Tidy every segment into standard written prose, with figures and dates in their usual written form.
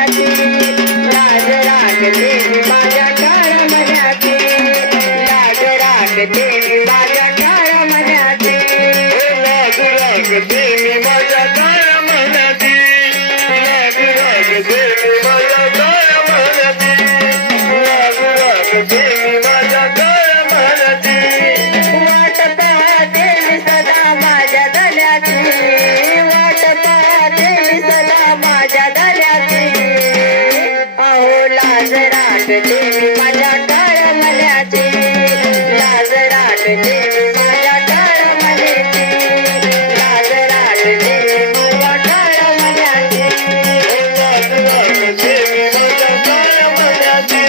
मनाची लाज राखते मी माझ्या काळ मनाची लाज राखते मी माझ्या काळ मनाची लाज राखते मी माझ्या काळ मनाची लाज राखते मी माझ्या काळ मनाची लाज राखते मी माझ्या काळ मनाची वाट पाहते मी सदा माझ्या गल्याची वाट पाहते मी सदा माझ्या गल्याची अहो लाज राखते मी माझ्या काळ मनाची लाज राखते मी माझ्या काळ मनाची लाज राखते मी माझ्या काळ मनाची लाज राखते मी माझ्या काळ मनाची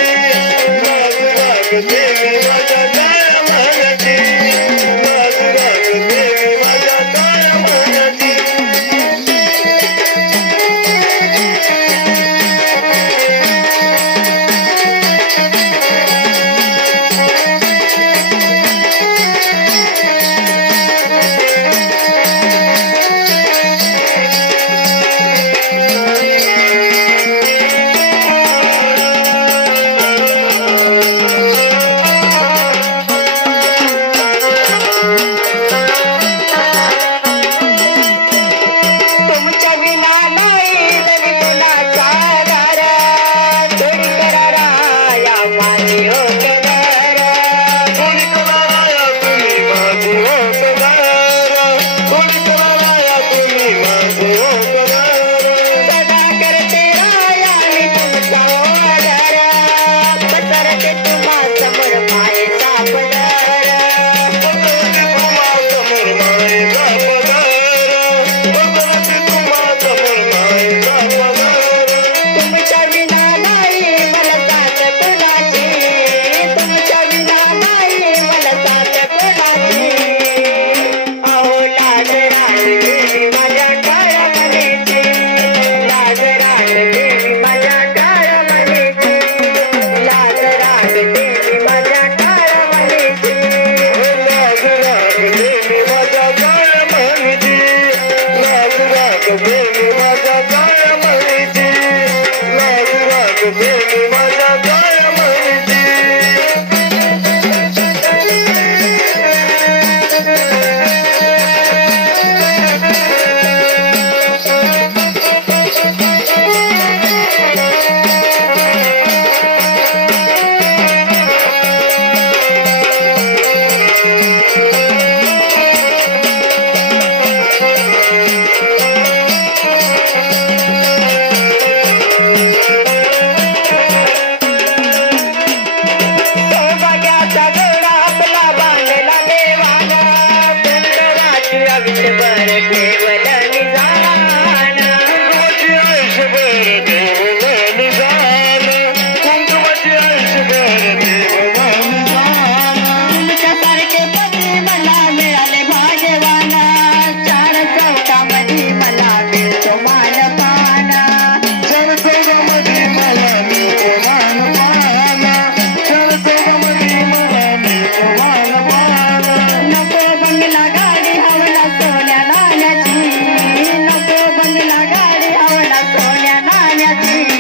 लाज राखते मी माझ्या काळ मनाची लाज राखते मी माझ्या काळ मनाची तुमच्या विना नाही जरी कुणाचा आधार थोडी करारा या माझी होतदार कोणी कराया तुम्ही माझे होतदार कोणी कराया तुम्ही माझे होतदार सदा करते राया मी तुमचा आधार पसरते तुम्हा समोर मायेचा पदार पदराचे तुम्हा समोर मायेचा पदार पदराचे तुम्हा समोर मायेचा पदार तुमच्या विना नाही मला साथ कोणाची तुमच्या विना नाही मला साथ कोणाची अहो लाज राखते मी माझ्या काळ मनेची लाज राखते मी माझ्या काळ मनेची लाज राखते मी माझ्या काळ मनेची लाज राखते मी माझ्या काळ मनाची लाज राखते मी माझ्या काळ मनाची लाज राखते मी माझ्या काळ मनाची सौभाग्याचा जोडा आपला बांधला देवाना सुंदराची आयुष्यभर ठेवल निजाना कुंकुमाची आयुष्यभर देवला निदान कुंकुमाची आयुष्यभर देवला निदान तुमच्यासारखे पती मला मिळाले भाग्यवाना चार चौकामध्ये मला मिळतो मानपाना चरचौघामध्ये मला मिळतो मानपाना चरचौघामध्ये मला मिळतो मानपाना नको बंगला गाडी हवला सोन्या नाण्याची नको बंगला गाडी हवला सोन्या नाण्याची